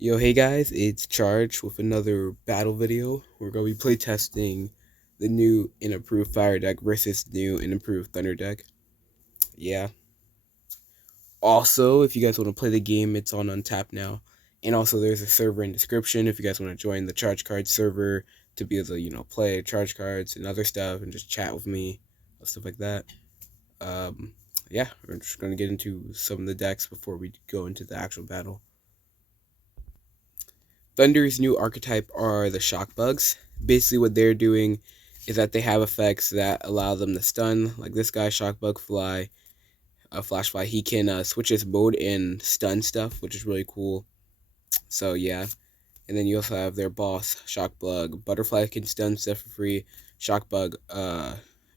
Yo, hey guys, it's Charge with another battle video. We're going to be playtesting the new and improved Fire deck versus new and improved Thunder deck. Yeah. Also, if you guys want to play the game, it's on Untap now. And also, there's a server in description if you guys want to join the charge-cardz server to be able to, play charge-cardz and other stuff and just chat with me, stuff like that. Um, yeah, we're just going to get into some of the decks before we go into the actual battle. Thunder's new archetype are the shock bugs. Basically, what they're doing is that they have effects that allow them to stun. Like this guy, shock bug fly, flash fly. He can switch his mode and stun stuff, which is really cool. So yeah, and then you also have their boss, shock bug. Butterfly can stun stuff for free. Shock bug,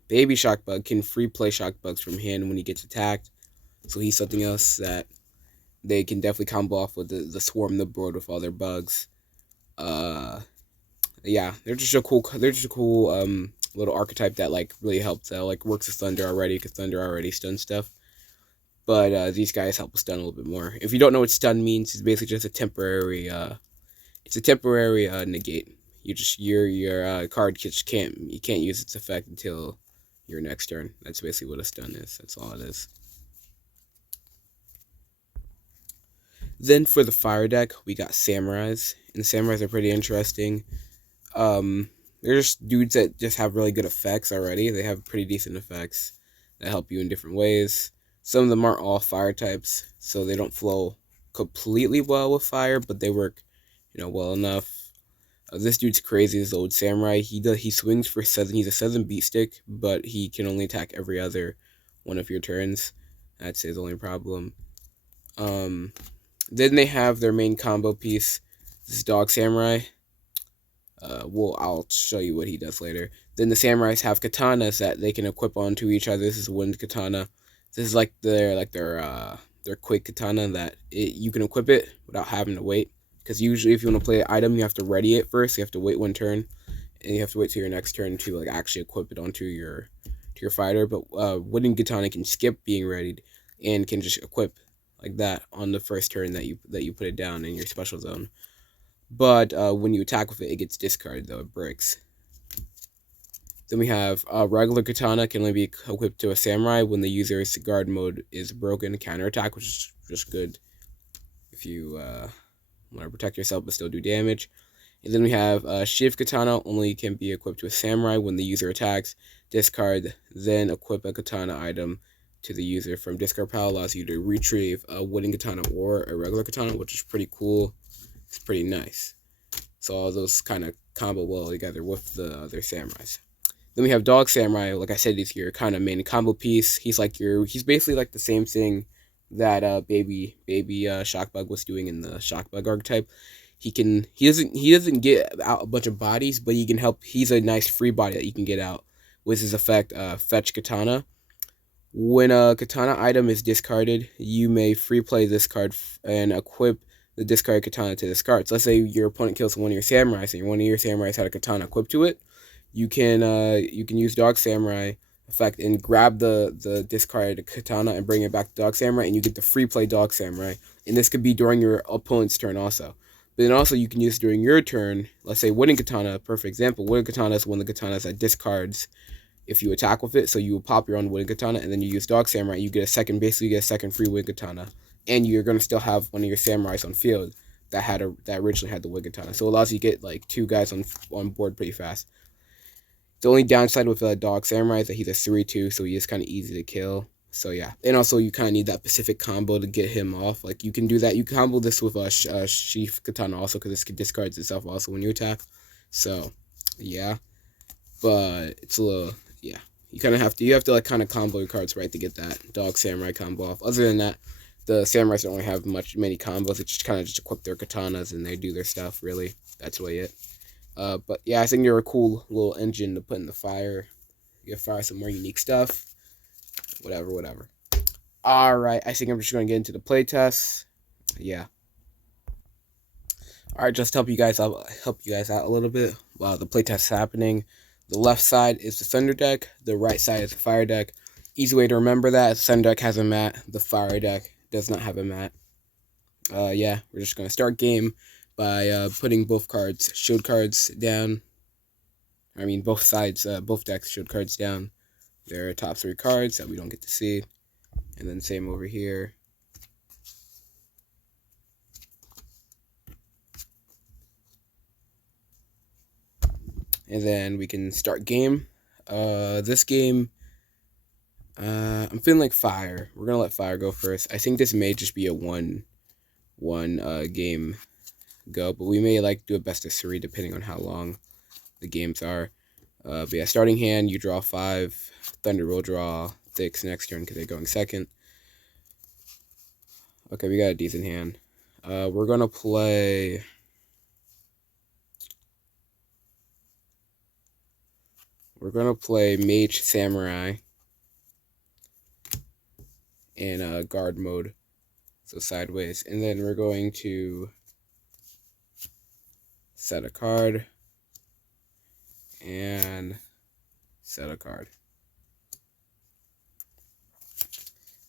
baby shock bug can free play shock bugs from hand when he gets attacked. So he's something else that they can definitely combo off with the swarm the board with all their bugs. Yeah, they're just a cool little archetype that like really helps out, like works with Thunder already because Thunder already stun stuff. But these guys help with stun a little bit more. If you don't know what stun means, it's basically just a temporary negate. Your card just can't use its effect until your next turn. That's basically what a stun is. That's all it is. Then for the fire deck, we got samurais, and samurais are pretty interesting. They're just dudes that just have really good effects already. They have pretty decent effects that help you in different ways. Some of them aren't all fire types, so they don't flow completely well with fire, but they work, well enough. This dude's crazy. This old samurai. He swings for 7. He's a 7 beat stick, but he can only attack every other one of your turns. That's his only problem. Then they have their main combo piece. This dog samurai. I'll show you what he does later. Then the samurais have katanas that they can equip onto each other. This is wind katana. This is like their quick katana that you can equip it without having to wait. Because usually, if you want to play an item, you have to ready it first. You have to wait one turn, and you have to wait till your next turn to like actually equip it onto your fighter. But wooden katana can skip being readied and can just equip like that on the first turn that you put it down in your special zone. But when you attack with it, it gets discarded, though. It breaks. Then we have regular katana can only be equipped to a samurai when the user's guard mode is broken. Counterattack, which is just good if you want to protect yourself but still do damage. And then we have shiv katana only can be equipped to a samurai when the user attacks. Discard, then equip a katana item to the user from discard pile. Allows you to retrieve a wooden katana or a regular katana, which is pretty cool. It's pretty nice. So all those kind of combo well together with the other samurais. Then we have Dog Samurai. Like I said, he's your kind of main combo piece. He's basically like the same thing that baby Shockbug was doing in the Shockbug archetype. He doesn't get out a bunch of bodies, but he can help. He's a nice free body that you can get out with his effect Fetch Katana. When a katana item is discarded, you may free play this card and equip the discard katana to this card. So let's say your opponent kills one of your samurais, and one of your samurais had a katana equipped to it. You can use Dog Samurai effect and grab the discarded katana and bring it back to Dog Samurai, and you get the free play Dog Samurai. And this could be during your opponent's turn also. But then also you can use during your turn. Let's say wooden katana, perfect example. Wooden katana is one of the katanas that discards if you attack with it. So you will pop your own wooden katana, and then you use Dog Samurai. You get a second free wooden katana, and you're gonna still have one of your samurais on field that originally had the wooden katana. So it allows you to get like 2 guys on board pretty fast. The only downside with Dog Samurai is that he's a 3-2, so he is kind of easy to kill. So yeah, and also you kind of need that specific combo to get him off. Like you can do that. You combo this with a Sheath Katana also because this discards itself also when you attack. So yeah, but it's a little you have to like kind of combo your cards right to get that Dog Samurai combo off. Other than that, the samurais don't really have many combos. It's just kind of just equip their katanas and they do their stuff. Really, that's really it. But yeah, I think they're a cool little engine to put in the fire. You can fire some more unique stuff. Whatever. Alright, I think I'm just going to get into the playtest. Yeah. Alright, just help you guys out a little bit while the playtest is happening. The left side is the Thunder deck. The right side is the Fire deck. Easy way to remember that: the Thunder deck has a mat. The Fire deck does not have a mat. Yeah, we're just gonna start game by putting both cards, shield cards down. I mean, both sides, both decks shield cards down. Their top 3 cards that we don't get to see, and then same over here. And then we can start game. This game, I'm feeling like fire. We're gonna let fire go first. I think this may just be a one game go, but we may like do a best of 3 depending on how long the games are. But yeah, starting hand, you draw 5. Thunder will draw 6 next turn because they're going second. Okay, we got a decent hand. We're gonna play. We're gonna play Mage Samurai in guard mode, so sideways, and then we're going to set a card and set a card.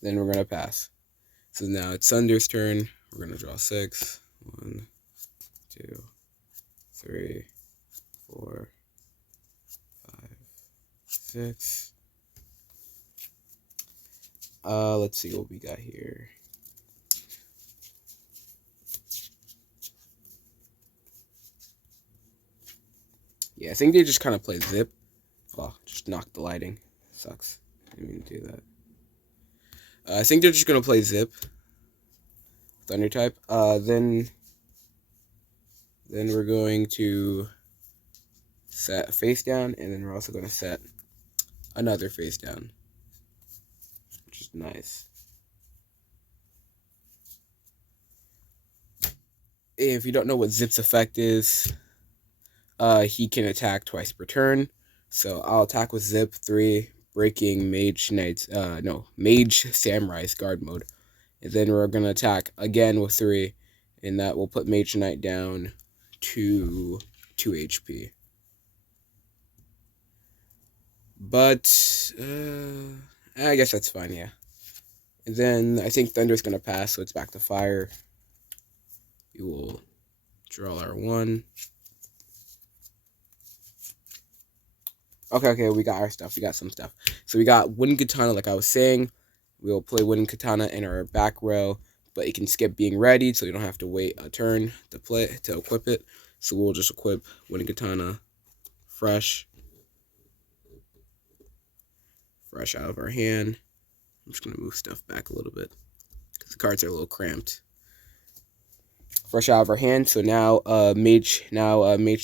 Then we're gonna pass. So now it's Thunder's turn. We're gonna draw 6. 1, 2, 3, 4, 5, 6. Let's see what we got here. Yeah, I think they just kind of play zip. Oh, just knocked the lighting. Sucks. I didn't mean to do that. I think they're just gonna play zip. Thunder type. Then we're going to set a face down, and then we're also going to set another face down, which is nice. If you don't know what Zip's effect is, he can attack twice per turn. So I'll attack with Zip 3, breaking Mage Samurai's guard mode. And then we're gonna attack again with 3, and that will put Mage Knight down to 2 HP. But I guess that's fine, yeah. And then I think Thunder's gonna pass, so it's back to fire. We will draw our 1. Okay, we got our stuff. We got some stuff. So we got Wooden Katana, like I was saying. We'll play Wooden Katana in our back row, but it can skip being ready, so you don't have to wait a turn to equip it. So we'll just equip Wooden Katana fresh out of our hand. I'm just gonna move stuff back a little bit because the cards are a little cramped. Fresh out of our hand. So now Mage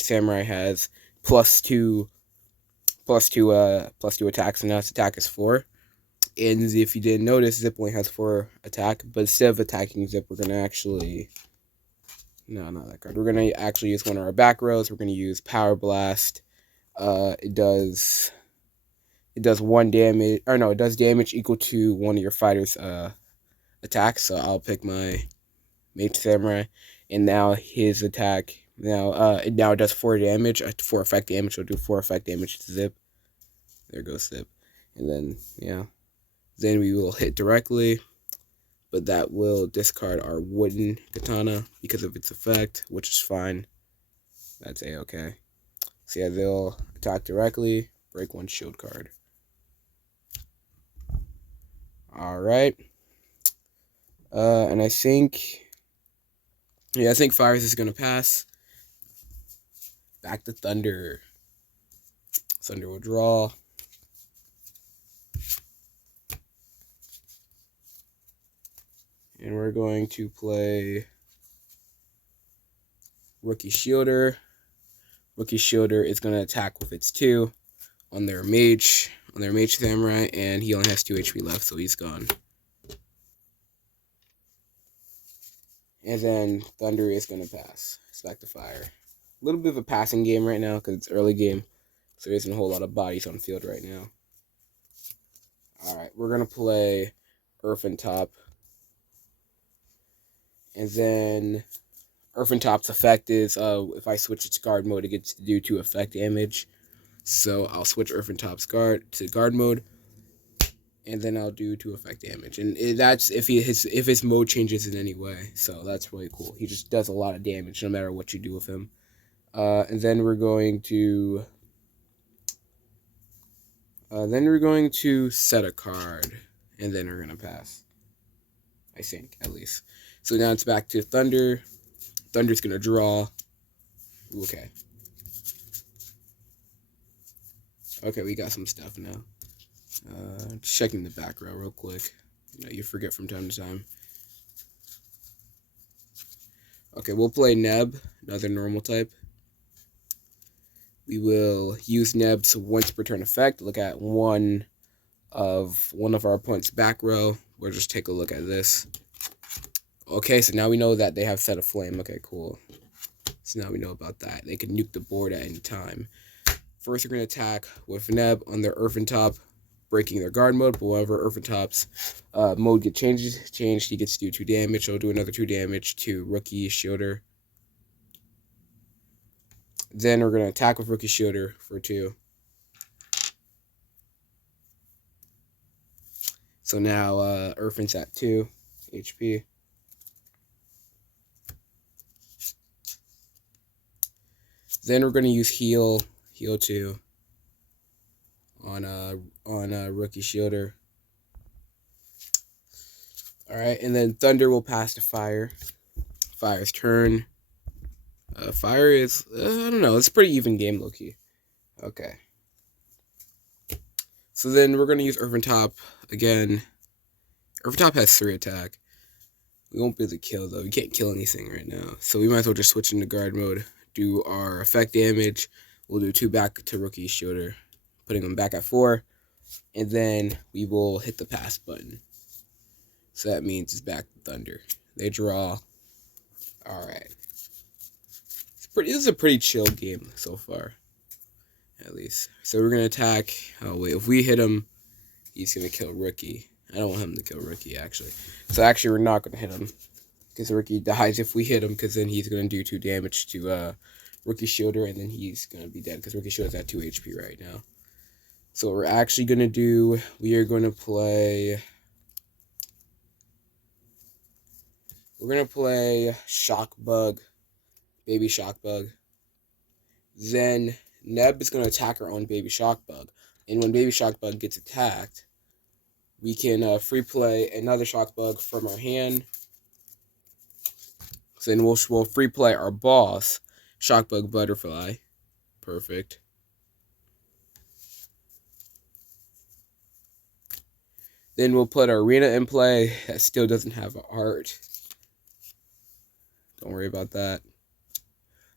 Samurai has +2 attacks, and now its attack is 4. And if you didn't notice, Zip only has 4 attack, but instead of attacking Zip, we're gonna actually no, not that card. We're gonna actually use one of our back rows. We're gonna use Power Blast. It does 1 damage, or no, it does damage equal to one of your fighter's attacks. So I'll pick my Mage Samurai, and now his attack it does 4 damage, 4 effect damage. So it'll do 4 effect damage to Zip. There goes Zip, and then then we will hit directly, but that will discard our Wooden Katana because of its effect, which is fine. That's a-okay. So yeah, they'll attack directly, break 1 shield card. Alright. And I think Fires is going to pass. Back to Thunder. Thunder will draw. And we're going to play Rookie Shielder. Rookie Shielder is going to attack with its 2 on their Mage Samurai, and he only has 2 HP left, so he's gone. And then Thunder is going to pass. It's back to fire. A little bit of a passing game right now because it's early game, so there isn't a whole lot of bodies on the field right now. Alright, we're going to play Earthen Top. And then Earthen Top's effect is if I switch its guard mode, it gets to do 2 effect damage. So I'll switch Earthen Top's guard mode. and then I'll do 2 effect damage. And that's if his mode changes in any way. So that's really cool. He just does a lot of damage no matter what you do with him. And then we're going to set a card, and then we're gonna pass. I think, at least. So now it's back to Thunder. Thunder's gonna draw. Okay. Okay, we got some stuff now. Checking the back row real quick. You forget from time to time. Okay, we'll play Neb, another normal type. We will use Neb's once per turn effect. Look at one of our opponent's back row. We'll just take a look at this. Okay, so now we know that they have Set of Flame. Okay, cool. So now we know about that. They can nuke the board at any time. First, we're going to attack with Neb on their Earthen Top, breaking their guard mode. But whenever Earthen Top's mode gets changed, he gets to do 2 damage. So he'll do another 2 damage to Rookie Shielder. Then we're going to attack with Rookie Shielder for 2. So now Earthen's at 2 HP. Then we're going to use heal 2 on Rookie Shielder. Alright, and then Thunder will pass to Fire. Fire's turn. Fire is, I don't know, it's a pretty even game, low-key. Okay. So then we're going to use Earthen Top again. Earthen Top has 3 attack. We won't be able to kill, though. We can't kill anything right now. So we might as well just switch into guard mode. Do our effect damage. We'll do 2 back to Rookie Shielder, putting them back at 4. And then we will hit the pass button. So that means it's back to Thunder. They draw. Alright. This is a pretty chill game so far. At least. So we're going to attack. Oh, wait. If we hit him, he's going to kill Rookie. I don't want him to kill Rookie, actually. So actually, we're not going to hit him. Because Rookie dies if we hit him, because then he's going to do 2 damage to Rookie Shielder, and then he's going to be dead, because Rookie Shielder's at 2 HP right now. So what we're actually going to do, we are going to play... We're going to play Shock Bug, Baby Shock Bug. Then Neb is going to attack our own Baby Shock Bug. And when Baby Shock Bug gets attacked, we can free play another Shock Bug from our hand. So then we'll free play our boss, Shock Bug Butterfly. Perfect. Then we'll put our Arena in play. That still doesn't have an art. Don't worry about that.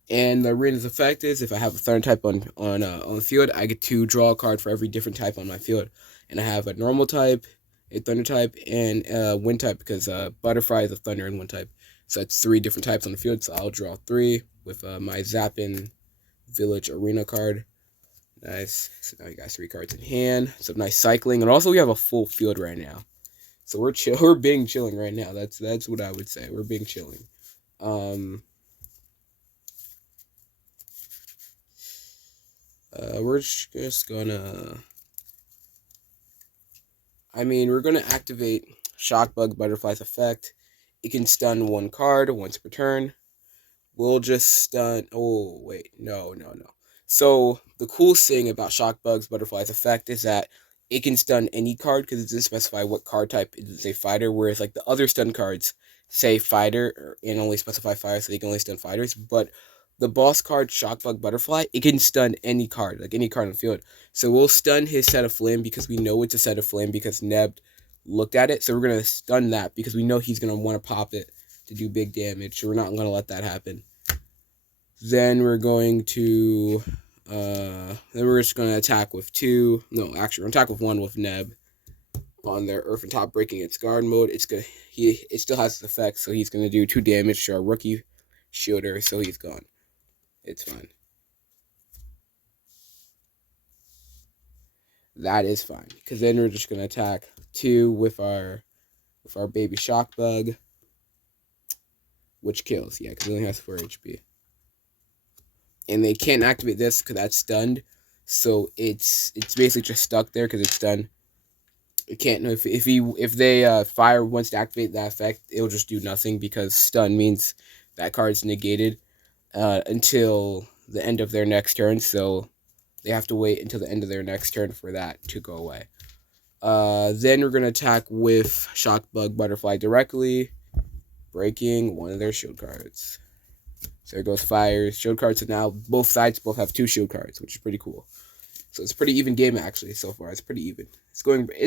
And the Arena's effect is, if I have a Thunder type on the field, I get to draw a card for every different type on my field. And I have a normal type, a Thunder type, and a Wind type, because Butterfly is a Thunder and Wind type. So that's 3 different types on the field. So I'll draw 3 with my Zappin Village Arena card. Nice. So now you got 3 cards in hand. So nice cycling. And also we have a full field right now. So we're being chilling right now. That's what I would say. We're being chilling. We're just gonna... we're gonna activate Shock Bug Butterfly's effect. It can stun 1 card once per turn. We'll just stun... Oh, wait. No. So, the cool thing about Shock Bug's Butterfly's effect is that it can stun any card, because it doesn't specify what card type it is a fighter, whereas like the other stun cards say fighter and only specify fire, so they can only stun fighters. But the boss card, Shock Bug Butterfly, it can stun any card, like any card on the field. So we'll stun his Set of Flame, because we know it's a Set of Flame, because Neb looked at it. So we're going to stun that, because we know he's going to want to pop it to do big damage. So we're not going to let that happen. Then we're going to... then we're just going to attack with 2. No, actually, we're going to attack with 1 with Neb on their Earthen Top, breaking its guard mode. It still has its effect, so he's going to do 2 damage to our Rookie Shielder, so he's gone. It's fine. That is fine, because then we're just going to attack 2 with our Baby Shock Bug, which kills. Yeah, because it only has 4 HP. And they can't activate this because that's stunned. So it's basically just stuck there because it's stunned. It can't. If they fire wants to activate that effect, it'll just do nothing because stun means that card's negated until the end of their next turn. So they have to wait until the end of their next turn for that to go away. Then we're gonna attack with Shock Bug Butterfly directly, breaking one of their shield cards. So there goes fires. Shield cards, so now both sides both have 2 shield cards, which is pretty cool. So it's a pretty even game actually so far. It's pretty even. It's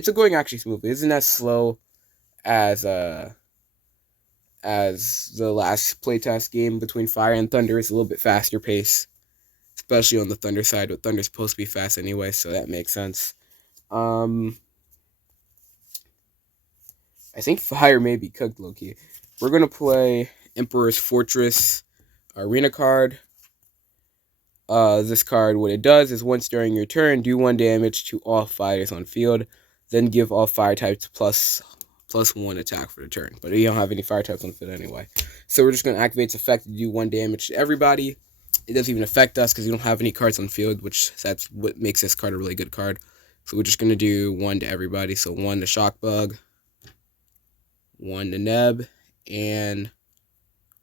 going actually smoothly. It isn't as slow as the last playtest game between Fire and Thunder. It's a little bit faster pace, especially on the Thunder side, but Thunder's supposed to be fast anyway, so that makes sense. I think Fire may be cooked low-key. We're gonna play Emperor's Fortress Arena card. This card, what it does is once during your turn, do 1 damage to all fighters on field, then give all fire types plus 1 attack for the turn. But you don't have any fire types on the field anyway. So we're just going to activate its effect to do 1 damage to everybody. It doesn't even affect us because we don't have any cards on field, which that's what makes this card a really good card. So we're just going to do 1 to everybody. So 1 to Shock Bug, 1 to Neb, and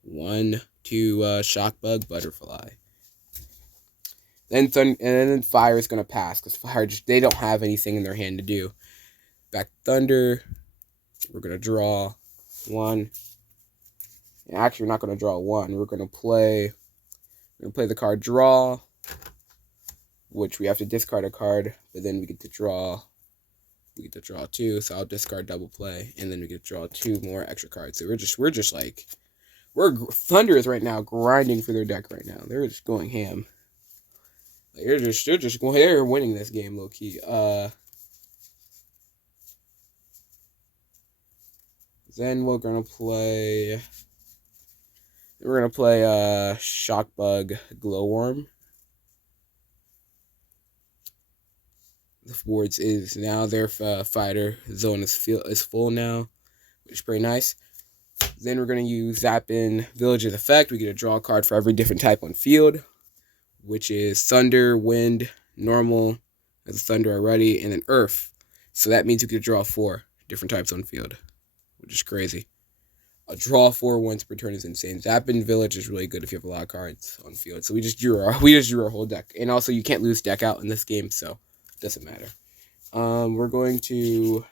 1 to Shock Bug Butterfly. And then Fire is going to pass because Fire they don't have anything in their hand to do. Back Thunder. We're going to draw 1. And actually, we're not going to draw 1. We're going to play the card Draw, which we have to discard a card, but then we get to draw 2. So I'll discard double play, and then we get to draw 2 more extra cards. So Thunder is right now grinding for their deck right now. They're just going ham. They're winning this game low key. Then we're gonna play Shock Bug Glowworm. The boards is now their fighter zone is full now, which is pretty nice. Then we're gonna use Zappin Village's effect. We get a draw card for every different type on field, which is Thunder, Wind, Normal, as Thunder already, and then Earth. So that means you could draw 4 different types on field, which is crazy. A draw 4 once per turn is insane. Zappin Village is really good if you have a lot of cards on field. So we just drew our whole deck, and also you can't lose deck out in this game, so it doesn't matter. We're going to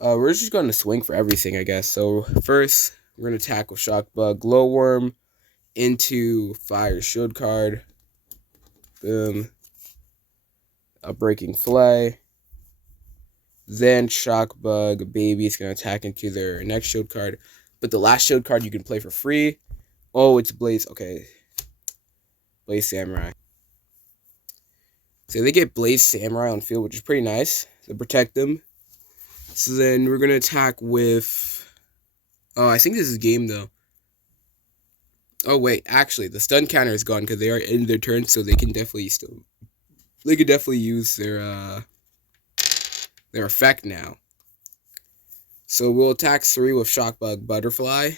we're just going to swing for everything, I guess. So first, we're going to attack with Shock Bug Glowworm into Fire Shield card. Boom. A Breaking Flay. Then Shock Bug Baby is going to attack into their next shield card. But the last shield card you can play for free. Oh, it's Blaze. Okay. Blaze Samurai. So they get Blaze Samurai on field, which is pretty nice to protect them. So then we're going to attack with... Oh, I think this is game, though. Oh, wait. Actually, the stun counter is gone because they are in their turn, so they can definitely use their effect now. So we'll attack 3 with Shock Bug Butterfly,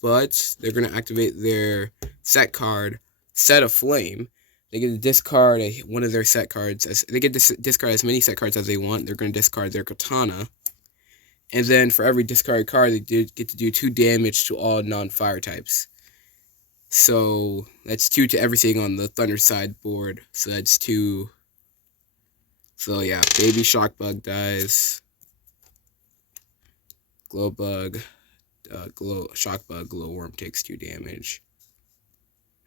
but they're going to activate their set card, Set of Flame. They get to discard one of their set cards. They get to discard as many set cards as they want. They're going to discard their Katana. And then for every discarded card, they get to do 2 damage to all non-fire types. So that's 2 to everything on the Thunder side board. So that's 2. So yeah, Baby Shock Bug dies. Shock Bug Glowworm takes 2 damage.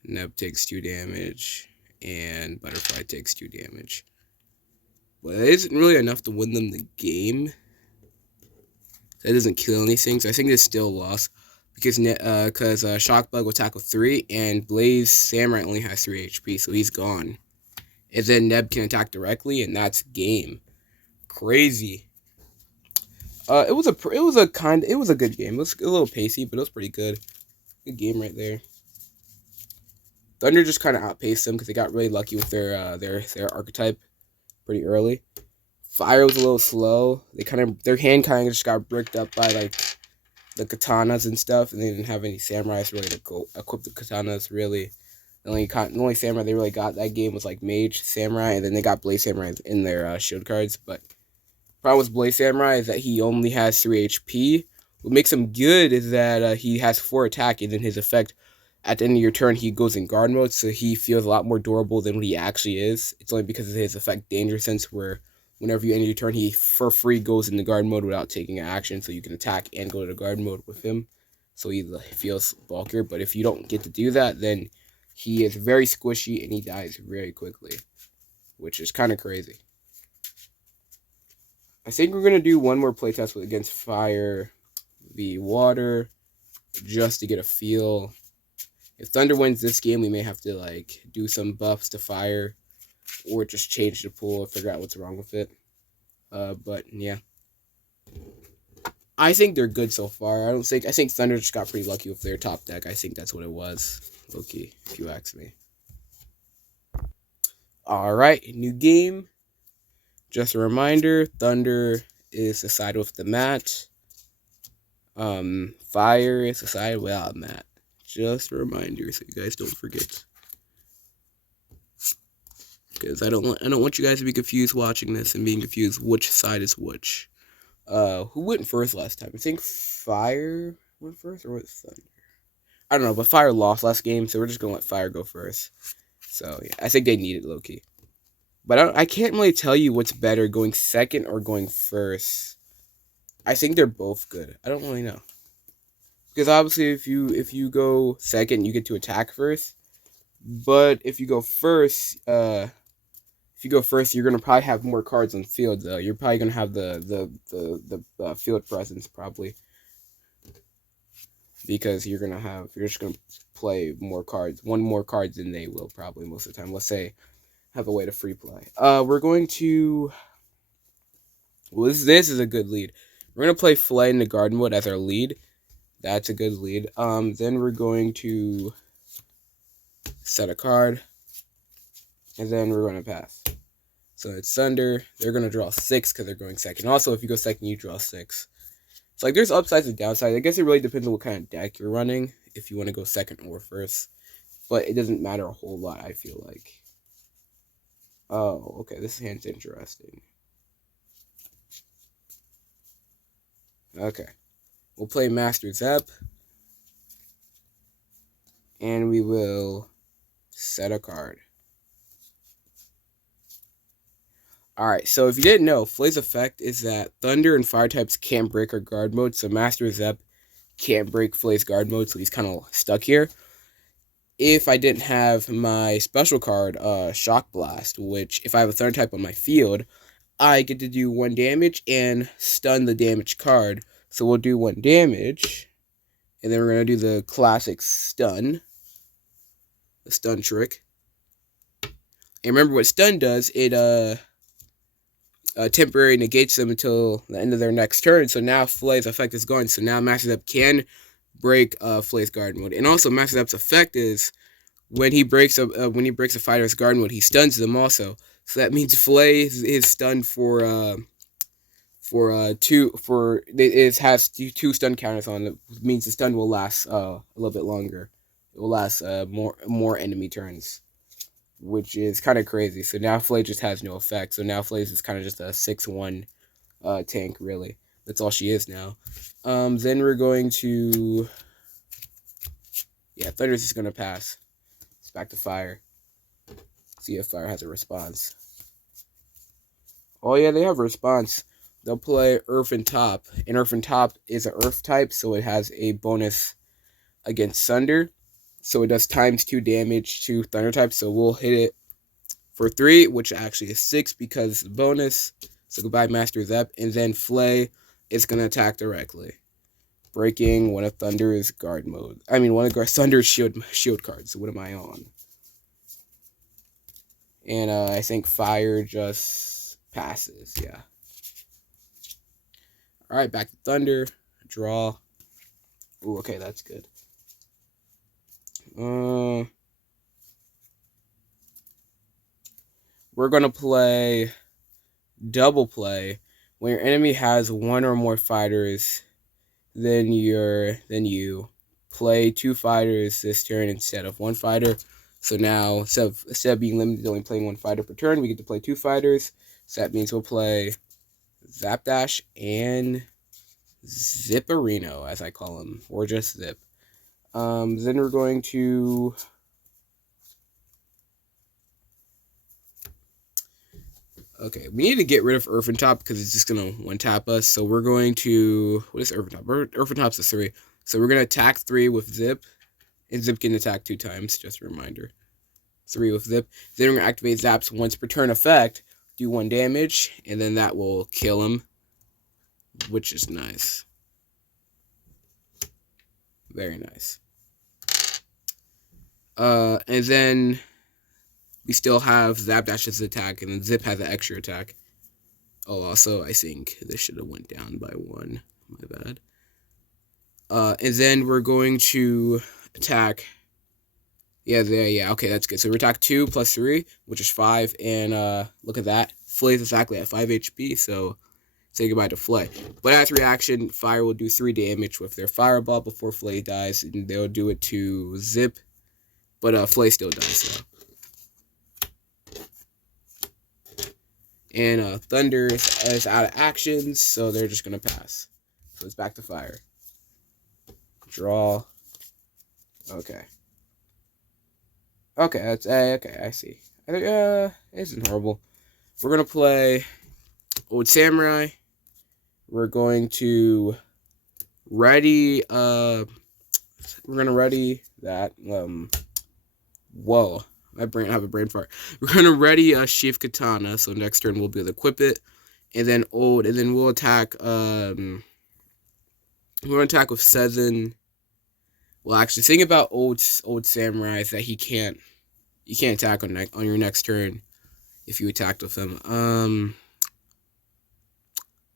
Neb takes 2 damage. And Butterfly takes 2 damage. But it isn't really enough to win them the game. That doesn't kill anything, so I think it's still a loss. Because Shock Bug will tackle 3, and Blaze Samurai only has 3 HP, so he's gone. And then Neb can attack directly, and that's game. Crazy. It was a good game. It was a little pacey, but it was pretty good. Good game right there. Thunder just kind of outpaced them because they got really lucky with their archetype pretty early. Fire was a little slow. Their hand kind of just got bricked up by like the katanas and stuff, and they didn't have any samurais really to go equip the katanas really. The only samurai they really got that game was like Mage Samurai, and then they got Blade Samurai in their shield cards. But problem with Blade Samurai is that he only has 3 HP. What makes him good is that he has 4 attack, and then his effect at the end of your turn he goes in guard mode, so he feels a lot more durable than what he actually is. It's only because of his effect Danger Sense, where whenever you end your turn, he for free goes into guard mode without taking an action, so you can attack and go to guard mode with him. So he feels bulkier. But if you don't get to do that, then he is very squishy and he dies very quickly, which is kind of crazy. I think we're gonna do one more playtest against Fire v Water, just to get a feel. If Thunder wins this game, we may have to like do some buffs to Fire, or just change the pool and figure out what's wrong with it. But yeah, I think they're good so far. I think Thunder just got pretty lucky with their top deck. I think that's what it was. Okay, if you ask me. All right, new game. Just a reminder: Thunder is the side with the mat. Fire is the side without mat. Just a reminder, so you guys don't forget. Because I don't want you guys to be confused watching this and being confused which side is which. Who went first last time? I think Fire went first, or was it Thunder? I don't know, but Fire lost last game, so we're just gonna let Fire go first. So yeah, I think they need it low key. But I can't really tell you what's better, going second or going first. I think they're both good. I don't really know, because obviously if you go second, you get to attack first. But if you go first, you're gonna probably have more cards on field. Though you're probably gonna have the field presence probably, because you're just gonna play more cards, one more cards than they will probably most of the time. Let's say have a way to free play. We're going to. Well, this is a good lead. We're gonna play Flay in the guard mode as our lead. That's a good lead. Then we're going to set a card, and then we're going to pass. So it's Thunder. They're going to draw 6 because they're going second. Also, if you go second, you draw 6. So like, there's upsides and downsides. I guess it really depends on what kind of deck you're running, if you want to go second or first. But it doesn't matter a whole lot, I feel like. Oh, okay, this hand's interesting. Okay. We'll play Master Zep. And we will set a card. Alright, so if you didn't know, Flay's effect is that Thunder and Fire types can't break our guard mode, so Master Zep can't break Flay's guard mode, so he's kind of stuck here. If I didn't have my special card, Shock Blast, which if I have a Thunder type on my field, I get to do 1 damage and stun the damaged card. So we'll do 1 damage, and then we're going to do the classic stun, the stun trick. And remember what stun does, it temporarily negates them until the end of their next turn. So now Flay's effect is gone. So now Master Zep can break Flay's guard mode. And also Master Zep's effect is when he breaks a fighter's guard mode, he stuns them also. So that means Flay is stunned it has 2 stun counters on it. It means the stun will last a little bit longer. It will last more enemy turns, which is kind of crazy. So now Flay just has no effect. So now Flay is kind of just a 6-1 tank, really. That's all she is now. Then we're going to... Yeah, Thunder's just going to pass. It's back to Fire. See if Fire has a response. Oh yeah, they have a response. They'll play Earth and Top. And Earth and Top is an Earth type, so it has a bonus against Thunder. So it does ×2 damage to Thunder type. So we'll hit it for 3, which actually is 6 because the bonus. So goodbye, Master Zep. And then Flay is going to attack directly, breaking one of Thunder's guard mode. I mean, one of Thunder's shield cards. So what am I on? And I think Fire just passes. Yeah. All right, back to Thunder. Draw. Ooh, okay, that's good. We're going to play double play. When your enemy has 1 or more fighters, then you play 2 fighters this turn instead of 1 fighter. So now, instead of being limited to only playing one fighter per turn, we get to play 2 fighters. So that means we'll play Zapdash and Zipperino, as I call him, or just Zip. Then we're going to... Okay, we need to get rid of Earthentop because it's just going to one-tap us. So we're going to... What is Earthentop? Earthentop's a 3. So we're going to attack 3 with Zip. And Zip can attack 2 times, just a reminder. 3 with Zip. Then we're going to activate Zap's once per turn effect. Do 1 damage. And then that will kill him. Which is nice. Very nice. And then... We still have Zapdash's attack, and then Zip has an extra attack. Oh, also, I think this should have went down by 1. My bad. And then we're going to attack... Yeah, okay, that's good. So we attack 2 plus 3, which is 5, and look at that. Flay's exactly at 5 HP, so say goodbye to Flay. But as reaction, Fire will do 3 damage with their Fireball before Flay dies, and they'll do it to Zip. But Flay still dies, so... And Thunder is out of actions, so they're just going to pass. So it's back to Fire. Draw. Okay. Okay, that's okay, I see. I think, it isn't horrible. We're going to play Old Samurai. We're going to ready, we're going to ready that, whoa. I have a brain fart. We're gonna ready a Sheath Katana, so next turn we'll be able to equip it, and then we'll attack. We're gonna attack with Sezen. Well, actually, the thing about old Samurai is that you can't attack on your next turn if you attacked with him.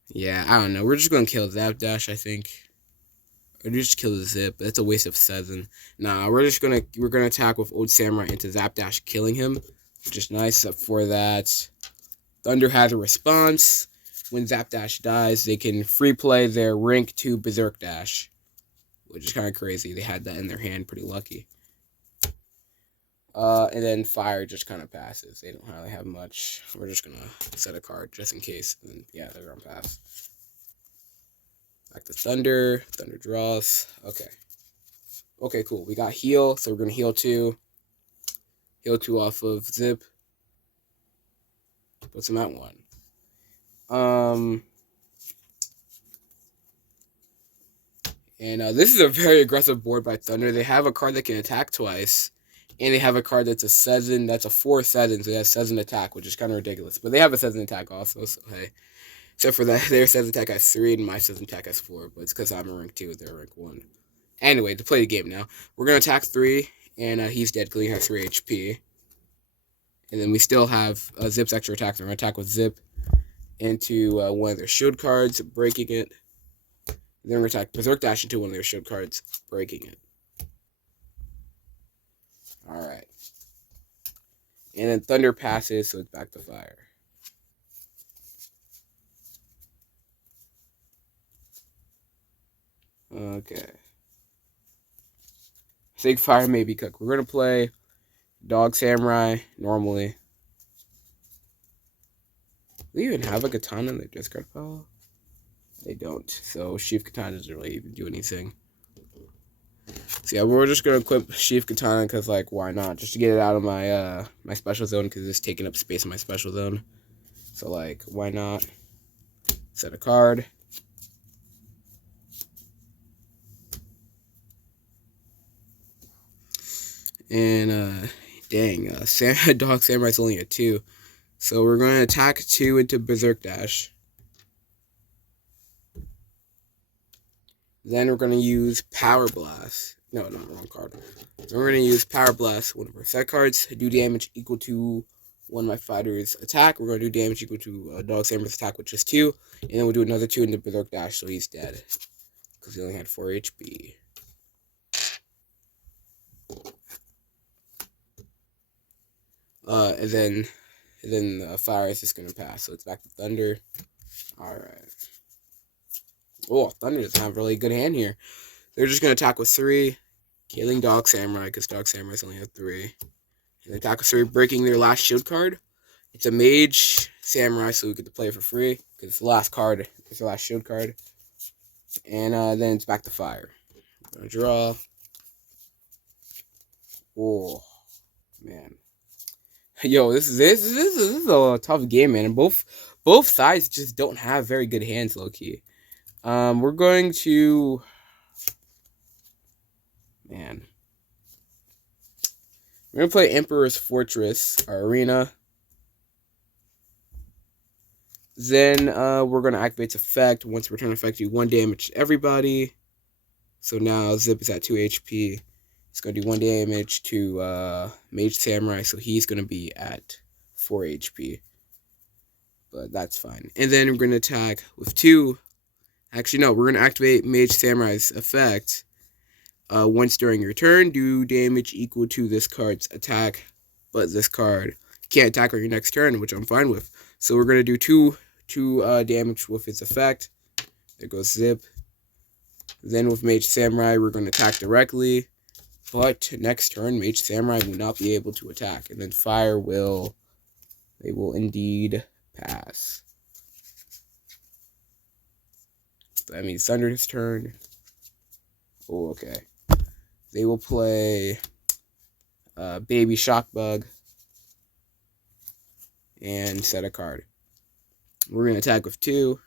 Yeah, I don't know. We're just gonna kill Zapdash, I think. Or just kill the Zip. That's a waste of Sezen. Nah, we're gonna attack with Old Samurai into Zapdash, killing him, which is nice. Except for that, Thunder has a response. When Zapdash dies, they can free play their rank 2 Berserk Dash, which is kind of crazy. They had that in their hand, pretty lucky. And then Fire just kind of passes. They don't really have much. We're just gonna set a card just in case. And yeah, they're gonna pass. Back to Thunder. Thunder draws. Okay. Okay, cool. We got heal, so we're going to heal 2. Heal 2 off of Zip. Puts him at 1. And this is a very aggressive board by Thunder. They have a card that can attack twice. And they have a card that's a Sezen. That's a 4 Sezen, so they have Sezen attack, which is kind of ridiculous. But they have a Sezen attack also, so hey. Except for that, their Sezen attack has 3 and my Sezen attack has 4. But it's because I'm a rank 2, they're rank 1. Anyway, to play the game now. We're going to attack 3, and he's dead because he has 3 HP. And then we still have Zip's extra attack. So we're going to attack with Zip into one of their shield cards, breaking it. And then we're going to attack Berserk Dash into one of their shield cards, breaking it. Alright. And then Thunder passes, so it's back to Fire. Okay. I think Fire may be cooked. We're going to play Dog Samurai normally. Do they even have a katana in their discard pile? They don't. So Sheath Katana doesn't really even do anything. So yeah, we're just going to equip Sheath Katana because, like, why not? Just to get it out of my my special zone because it's taking up space in my special zone. So, like, why not? Set a card. And, dang, Dog Samurai's only a 2. So we're going to attack 2 into Berserk Dash. Then we're going to use Power Blast. No, wrong card. So we're going to use Power Blast, one of our set cards, do damage equal to one of my fighter's attack. We're going to do damage equal to Dog Samurai's attack, which is 2. And then we'll do another 2 into Berserk Dash, so he's dead. Because he only had 4 HP. And then Fire is just going to pass. So it's back to Thunder. Alright. Oh, Thunder doesn't have a really good hand here. They're just going to attack with 3. Killing Dog Samurai, because Dog Samurai's only have 3. And attack with 3, breaking their last shield card. It's a mage samurai, so we get to play it for free because it's the last card. It's the last shield card. And then it's back to fire. I'm gonna draw. Oh man, yo, this is a tough game, man. And both sides just don't have very good hands, low key. We're going to, man, we're gonna play Emperor's Fortress, our arena. Then we're gonna activate its effect. Once return effect, do 1 damage to everybody. So now Zip is at 2 HP. It's gonna do 1 damage to Mage Samurai, so he's gonna be at 4 HP. But that's fine. And then we're gonna attack with 2. Actually, no, we're gonna activate Mage Samurai's effect. Once during your turn, do damage equal to this card's attack, but this card can't attack on your next turn, which I'm fine with. So we're gonna do 2 damage with its effect. There goes Zip. Then with Mage Samurai, we're gonna attack directly, but next turn, Mage Samurai will not be able to attack, and then Fire will, they will indeed pass. That means Thunder's turn. Oh, okay. They will play Baby Shockbug and set a card. We're going to attack with 2,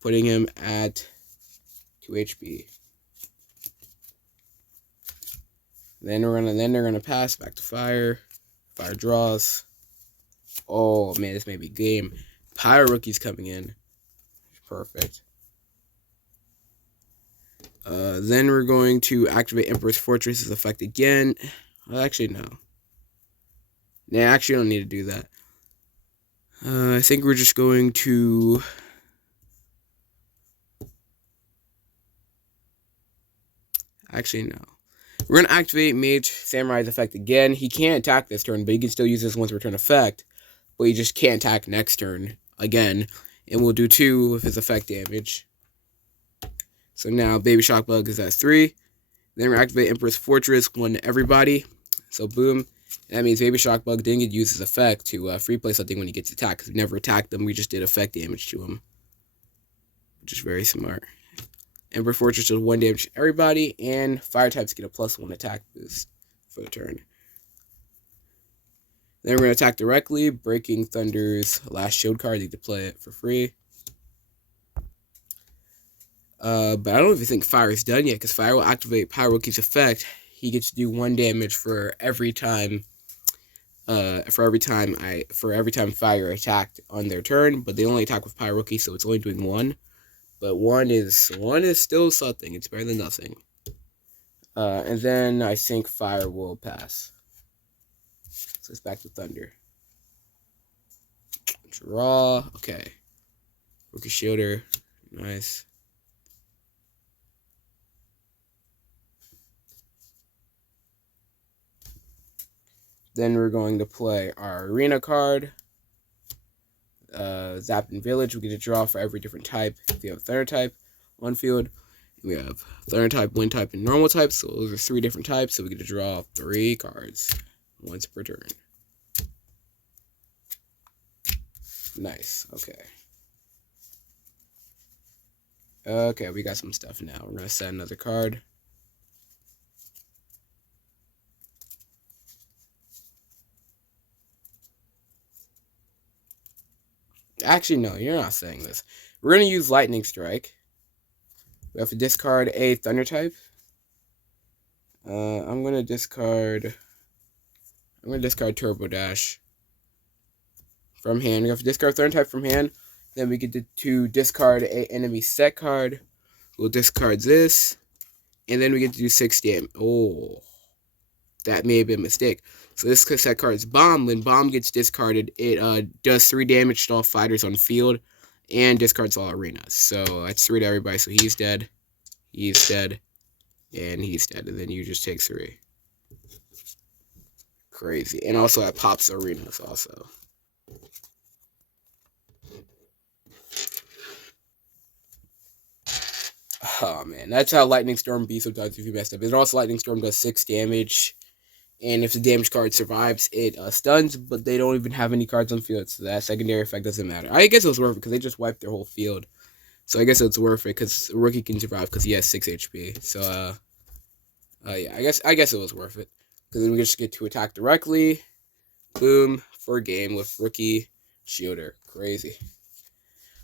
putting him at 2 HP. Then they're gonna pass back to fire. Fire draws. Oh man, this may be game. Pyro Rookie's coming in. Perfect. Then we're going to activate Emperor's Fortress's effect again. Well, actually, no. Nah, actually, I don't need to do that. I think we're just going to... Actually, no. We're going to activate Mage Samurai's effect again. He can't attack this turn, but he can still use this once return effect. But he just can't attack next turn again. And we'll do 2 with his effect damage. So now Baby Shockbug is at 3. Then we're activate Emperor's Fortress, 1 to everybody. So boom. That means Baby Shockbug didn't get to use his effect to free play something when he gets attacked. Because we never attacked him, we just did effect damage to him. Which is very smart. Emperor Fortress does 1 damage to everybody, and fire types get a +1 attack boost for the turn. Then we're going to attack directly, breaking Thunder's last shield card. You get to play it for free. But I don't even think fire is done yet, because fire will activate Pyro Rookie's effect. He gets to do 1 damage for every time. For every time fire attacked on their turn, but they only attack with Pyro Rookie, so it's only doing 1. But one is still something. It's better than nothing. And then I think fire will pass. So it's back to Thunder. Draw. Okay. Rookie Shielder. Nice. Then we're going to play our Arena card. Zappin' Village, we get to draw for every different type. If you have a Thunder type on field, we have Thunder type, Wind type, and Normal type. So those are 3 different types. So we get to draw 3 cards once per turn. Nice. Okay. Okay, we got some stuff now. We're gonna set another card. Actually, no, you're not saying this. We're going to use Lightning Strike. We have to discard a Thunder type. I'm going to discard Turbo Dash from hand. We have to discard Thunder type from hand. Then we get to discard a enemy set card. We'll discard this. And then we get to do 6 damage. Oh, that may have been a mistake. So this set card is Bomb. When Bomb gets discarded, it does 3 damage to all fighters on field and discards all arenas. So that's 3 to everybody. So he's dead, and he's dead. And then you just take 3. Crazy. And also it pops arenas also. Oh man, that's how Lightning Storm be sometimes if you messed up. And also Lightning Storm does 6 damage. And if the damage card survives, it stuns, but they don't even have any cards on field, so that secondary effect doesn't matter. I guess it was worth it because they just wiped their whole field. So I guess it's worth it because Rookie can survive because he has 6 HP. So yeah, I guess it was worth it because then we just get to attack directly. Boom for a game with Rookie Shielder. Crazy.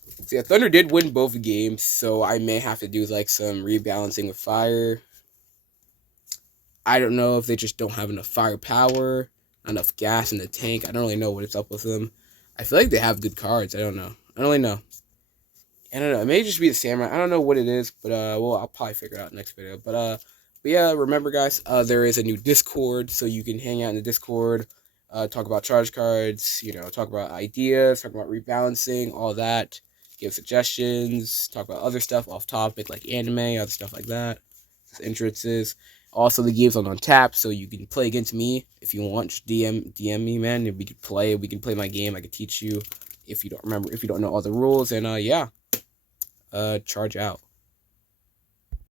So yeah, Thunder did win both games, so I may have to do like some rebalancing with Fire. I don't know if they just don't have enough firepower, enough gas in the tank. I don't really know what is up with them. I feel like they have good cards. I don't know. I don't really know. I don't know. It may just be the Samurai. I don't know what it is, but well, I'll probably figure it out next video. But yeah, remember guys, there is a new Discord, so you can hang out in the Discord, talk about charge cards, you know, talk about ideas, talk about rebalancing, all that, give suggestions, talk about other stuff off topic like anime, other stuff like that, entrances. Also, the game's on tap, so you can play against me if you want. Just DM me, man. If we can play, my game. I can teach you if you don't remember, if you don't know all the rules. And yeah, charge out.